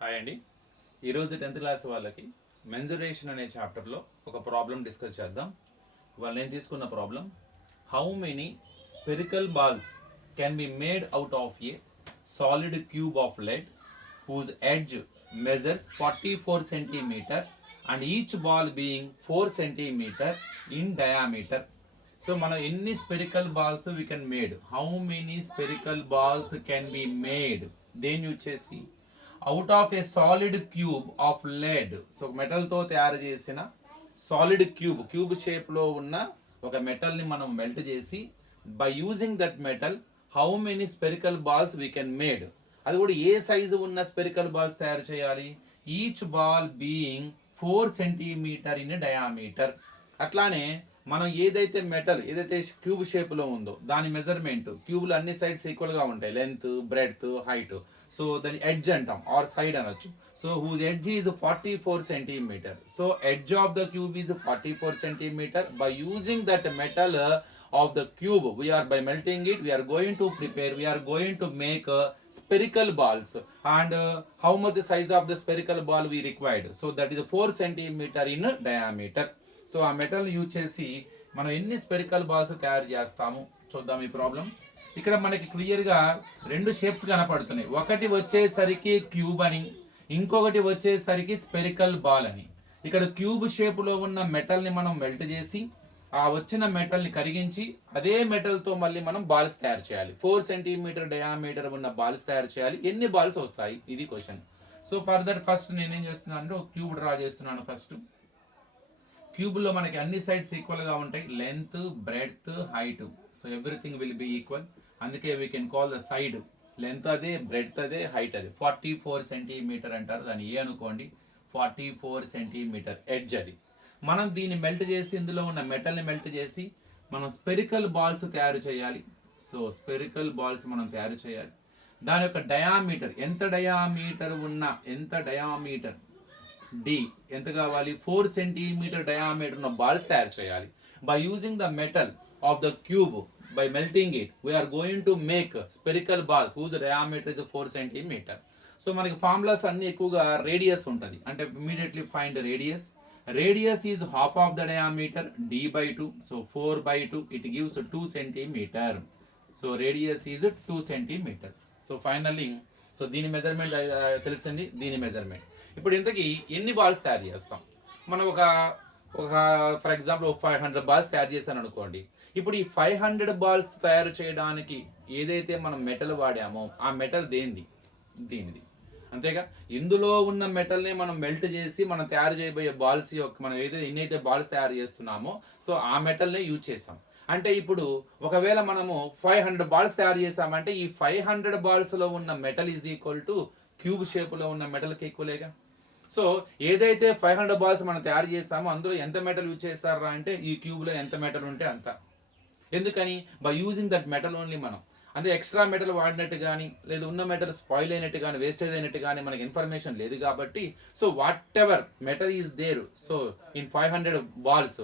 Hi అండి. ఈరోజు 10th class వాళ్ళకి మెన్జురేషన్ అనే చాప్టర్లో ఒక ప్రాబ్లం డిస్కస్ చేద్దాం. వాళ్ళు నేను తీసుకున్న problem, how many spherical balls can be made out of a solid cube of lead whose edge measures 44 centimeter and each ball being 4 centimeter in diameter. So మనం ఎన్ని spherical balls we can made, how many spherical balls can be made, దేన్ని use చేసి out of a solid cube of lead. So మెటల్తో తయారు చేసిన solid cube షేప్లో ఉన్న ఒక మెటల్ని మనం మెల్ట్ చేసి by using that metal how many spherical balls we can made. అది కూడా ఏ సైజు ఉన్న స్పెరికల్ బాల్స్ తయారు చేయాలి, each ball being 4 centimetre in diameter. అట్లానే మనం ఏదైతే మెటల్ ఏదైతే క్యూబ్ షేప్లో ఉందో దాని మెజర్మెంట్, క్యూబ్లో అన్ని సైడ్స్ ఈక్వల్గా ఉంటాయి, లెంత్, బ్రెడ్త్, హైట్. సో దాని ఎడ్జ్ అంటాం ఆర్ సైడ్ అనొచ్చు. So whose edge is 44 centimetre. So edge of the cube is 44 centimetre. By using that metal of the cube, we are by melting it, we are going to prepare, we are going to make spherical balls. And how much size of the spherical ball we required, so that is 4 centimeter in diameter. So ఆ metal use చేసి మనం ఎన్ని spherical balls తయారు చేస్తాము చూద్దాం. ఈ problem ఇక్కడ మనకి క్లియర్గా రెండు షేప్స్ కనపడుతున్నాయి. ఒకటి వచ్చేసరికి క్యూబ్ అని, ఇంకొకటి వచ్చేసరికి స్పెరికల్ బాల్ అని. ఇక్కడ క్యూబ్ షేప్లో ఉన్న మెటల్ని మనం మెల్ట్ చేసి ఆ వచ్చిన మెటల్ని కరిగించి అదే మెటల్తో మళ్ళీ మనం బాల్స్ తయారు చేయాలి. 4 సెంటీమీటర్ డయామీటర్ ఉన్న బాల్స్ తయారు చేయాలి. ఎన్ని బాల్స్ వస్తాయి, ఇది క్వశ్చన్. సో ఫర్దర్ ఫస్ట్ నేనేం చేస్తున్నాను అంటే ఒక క్యూబ్ డ్రా చేస్తున్నాను. ఫస్ట్ క్యూబ్లో మనకి అన్ని సైడ్స్ ఈక్వల్గా ఉంటాయి, length, breadth, height. So everything will be equal. అందుకే we can call the side, length అదే, బ్రెడ్త్ అదే, హైట్ అదే. 44 సెంటీమీటర్ అంటారు, దాన్ని ఏ అనుకోండి. 44 సెంటీమీటర్ ఎడ్జ్ అది. మనం దీన్ని మెల్ట్ చేసి ఇందులో ఉన్న మెటల్ని మెల్ట్ చేసి మనం స్పెరికల్ బాల్స్ తయారు చేయాలి. సో స్పెరికల్ బాల్స్ మనం తయారు చేయాలి. దాని యొక్క డయామీటర్ ఎంత డయామీటర్ డి ఎంత కావాలి, 4 సెంటీమీటర్ డయామీటర్ ఉన్న బాల్స్ తయారు చేయాలి. By using the metal of the cube, by melting it, we are going to make spherical balls whose diameter is 4 centimetre. So మనకి ఫార్ములాస్ అన్ని ఎక్కువగా రేడియస్ ఉంటుంది, అంటే immediately find radius. Radius is half of the diameter, d by 2. So 4 by 2, it gives 2 centimeter. So radius is 2 centimeters. So finally, so దీని measurement తెలిసింది, దీని measurement. ఇప్పుడు ఇంతకీ ఎన్ని బాల్స్ తయారు చేస్తాం మనం? ఒక ఫర్ ఎగ్జాంపుల్ 500 బాల్స్ తయారు చేశాను అనుకోండి. ఇప్పుడు ఈ 500 బాల్స్ తయారు చేయడానికి ఏదైతే మనం మెటల్ వాడామో ఆ మెటల్ దీనిది, అంతేగా. ఇందులో ఉన్న మెటల్ని మనం మెల్ట్ చేసి మనం తయారు చేయబోయే బాల్స్ యొక్క మనం ఎన్నైతే బాల్స్ తయారు చేస్తున్నామో సో ఆ మెటల్నే యూజ్ చేసాం. అంటే ఇప్పుడు ఒకవేళ మనము 500 బాల్స్ తయారు చేసామంటే ఈ 500 బాల్స్లో ఉన్న metal is equal to cube షేప్లో ఉన్న మెటల్కి ఈక్వలేగా. సో ఏదైతే 500 బాల్స్ మనం తయారు చేసామో అందులో ఎంత మెటల్ యూజ్ చేస్తారా అంటే ఈ క్యూబ్లో ఎంత మెటల్ ఉంటే అంత. ఎందుకని? By using that metal only. మనం అంటే ఎక్స్ట్రా మెటల్ వాడినట్టు కానీ లేదా ఉన్న మెటల్ స్పాయిల్ అయినట్టు కానీ వేస్టేజ్ అయినట్టు కానీ మనకి ఇన్ఫర్మేషన్ లేదు కాబట్టి so whatever metal is there, so in 500 balls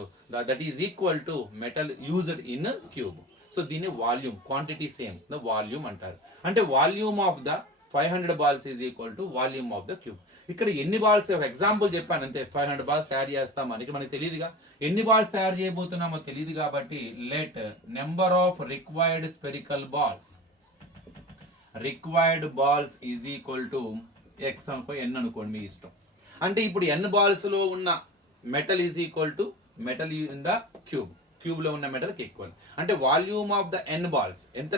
that is equal to metal used in cube. So దీన్ని volume, quantity same, the volume అంటారు. అంటే volume of the 500 balls is equal to volume of the cube. ఇక్కడ ఎన్ని balls, ఒక example చెప్పాను అంతే. 500 balls తయారు చేస్తామని మనకి తెలియదుగా, ఎన్ని బాల్స్ తయారు చేయబోతున్నామో తెలియదు కాబట్టి let number of required spherical balls is equal to X అనుకో, ఎన్ అనుకోండి మీ ఇష్టం. అంటే ఇప్పుడు ఎన్ బాల్స్లో ఉన్న metal is equal to metal in the క్యూబ్లో ఉన్న మెటల్కి ఈక్వల్. అంటే volume of the N balls ఎంత,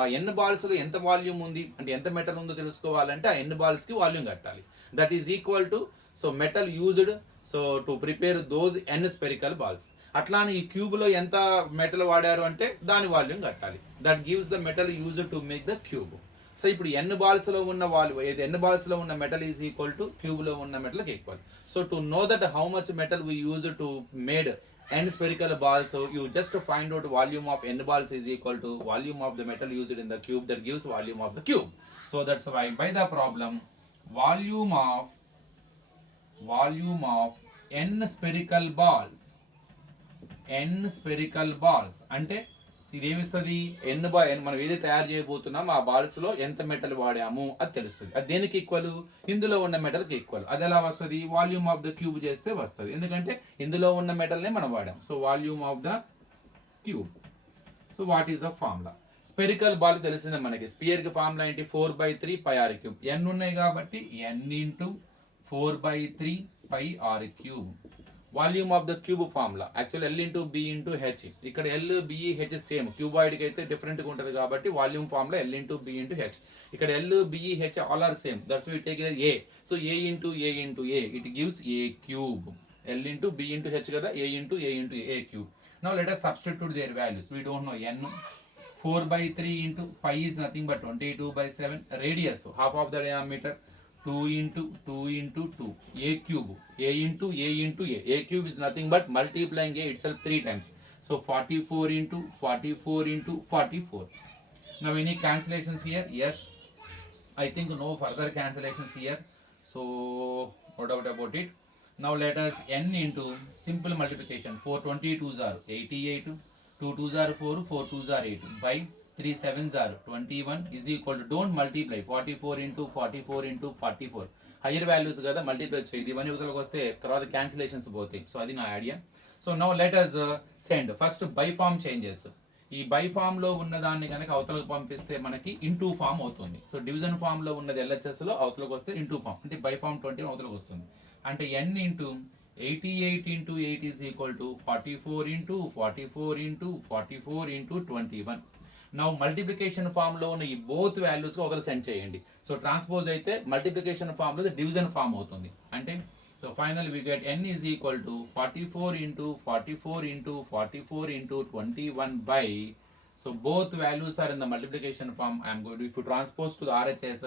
ఆ ఎన్ బాల్స్లో ఎంత వాల్యూమ్ ఉంది అంటే ఎంత మెటల్ ఉందో తెలుసుకోవాలంటే ఆ ఎన్ బాల్స్కి వాల్యూమ్ కట్టాలి. That is equal to so metal used so to prepare those n spherical balls. అట్లానే ఈ క్యూబ్లో ఎంత మెటల్ వాడారు అంటే దాని వాల్యూమ్ కట్టాలి. That gives the metal used to make the cube. So ఇప్పుడు ఎన్ బాల్స్లో ఉన్న ఎన్ బాల్స్లో ఉన్న మెటల్ ఈజ్ ఈక్వల్ టు క్యూబ్లో ఉన్న మెటల్కి equal. So to know that how much metal we use to made n spherical balls, so you just find out volume of n balls is equal to volume of the metal used in the cube, that gives volume of the cube. So that's why by the problem volume of n spherical balls అంటే ఇది ఏమిస్తుంది ఎన్ by ఎన్ మనం ఏది తయారు చేయబోతున్నాం ఆ balls లో ఎంత metal వాడాము అది తెలుస్తుంది. అది దేనికి ఈక్వల్, ఇందులో ఉన్న మెటల్ కి ఈక్వల్. అది ఎలా వస్తుంది, వాల్యూమ్ ఆఫ్ ద క్యూబ్ చేస్తే వస్తుంది, ఎందుకంటే ఇందులో ఉన్న మెటల్ నే మనం వాడాం. So volume of the cube. So what is the formula? Spherical ball తెలిసిందే మనకి. స్పియర్ కి ఫార్ములా ఏంటి, 4/3 పై ఆర్ క్యూబ్. ఎన్ ఉన్నాయి కాబట్టి n into 4/3 pi r cube. Volume of the cube formula actual l into b into h. ఇక్కడ l b h same, cuboid కి అయితే different గా ఉంటుంది కాబట్టి volume formula l into b into h. ఇక్కడ l b h all are same, that's why take a. So a into a it gives a cube. L into b into h కదా, a into a cube. Now let us substitute their values. We don't know n. 4/3 into pi is nothing but 22/7. Radius, half of the diameter. 2 into 2. A cube. A into A. A cube is nothing but multiplying A itself 3 times. So 44 into 44. Now any cancellations here? Yes. I think no further cancellations here. So what about it? Now let us n into simple multiplication. 4 22s are 88, 2 2s are 4, 4 2s are 8 by 3 7s are 21 is equal to, don't multiply, 44 into 44. Higher values kada multiply cheyi. Ivanni udaలకు వస్తే తర్వాత cancellations పోతాయి. So అది నా idea. So now let us send first by form changes. ఈ by form లో ఉన్న దాన్ని కనుక అవతలకు పంపిస్తే మనకి ఇంటూ ఫామ్ అవుతుంది. సో డివిజన్ ఫామ్ లో ఉన్నది LHS లో అవతలకు వస్తే ఇంటూ ఫామ్ అంటే బై ఫామ్ 20 అవతలకు వస్తుంది. అంటే n into 88 into 8 is equal to 44 into 21. Now multiplication form లో ఉన్న ఈ both values అవతల సెండ్ చేయండి. సో ట్రాన్స్పోజ్ అయితే మల్టిప్లికేషన్ ఫామ్ లో డివిజన్ ఫామ్ అవుతుంది. అంటే so final we get n is equal to 44 into 21 by, so both values are in the multiplication form. I am going to, if you transpose to the RHS,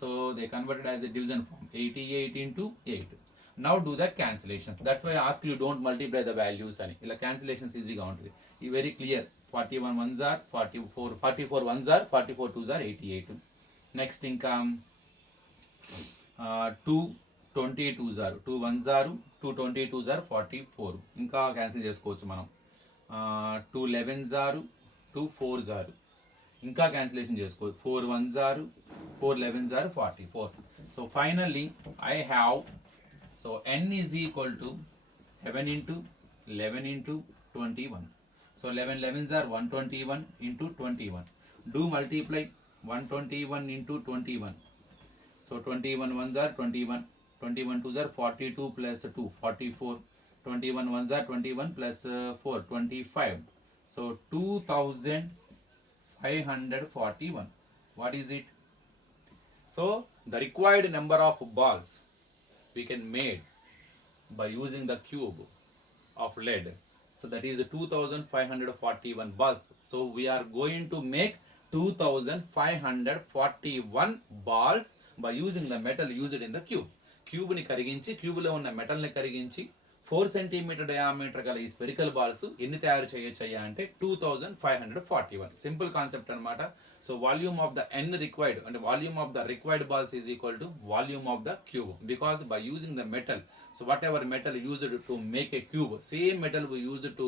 so they converted as a division form, 88 into 8. Now do the cancellations. That's why I ask you, don't multiply the values ani. Ila cancellations easy ga untadi. This very clear. 41 ones are 44, 44 ones are 44 twos are 88. Next income 2 22s are 2 ones are 2 22s are 44. ఇంకా cancel చేసుకోవచ్చు మనం. 2 11s are 2 4s are ఇంకా cancellation చేసుకోవచ్చు. 4 1s are 4 11s are 44. So finally I have, so n is equal to 11 into 21. So 11 11s are 121 into 21. Do multiply 121 into 21. So 21 ones are 21. 21 twos are 42 plus 2 44. 21 ones are 21 plus 4 25. So 2541. What is it? So the required number of balls we can made by using the cube of lead, so that is 2541 balls. So we are going to make 2541 balls by using the metal used in the cube. Cube ని కరిగించి, cube లో ఉన్న metal ని కరిగించి 4 centimetre diameter గల ఈ spherical balls ఎన్ని తయారు చేయొచ్చయ్యా అంటే 2541. సింపుల్ కాన్సెప్ట్ అన్నమాట. So volume of the n required అంటే volume of the required balls is equal to volume of the cube, because by using the metal, so whatever metal used to make a cube, same metal used to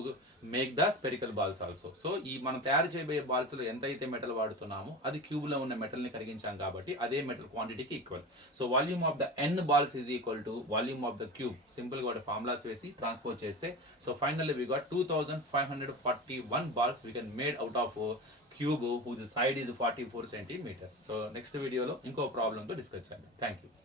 make the spherical balls also. So ఈ మనం తయారు చేయబోయే balls లో ఎంతైతే metal వాడుతున్నామో అది cube లో ఉన్న metal ని కరిగించాం కాబట్టి అదే మెటల్ క్వాంటిటీకి equal. So volume of the N balls is equal to volume of the cube. Simple గా ఫార్ములాస్ వేసి ట్రాన్స్పోజ్ చేస్తే, so finally we got 2541 balls we can made out of cube whose side is 44 centimeter. So next వీడియోలో ఇంకో problem తో discuss చేద్దాం. Thank you.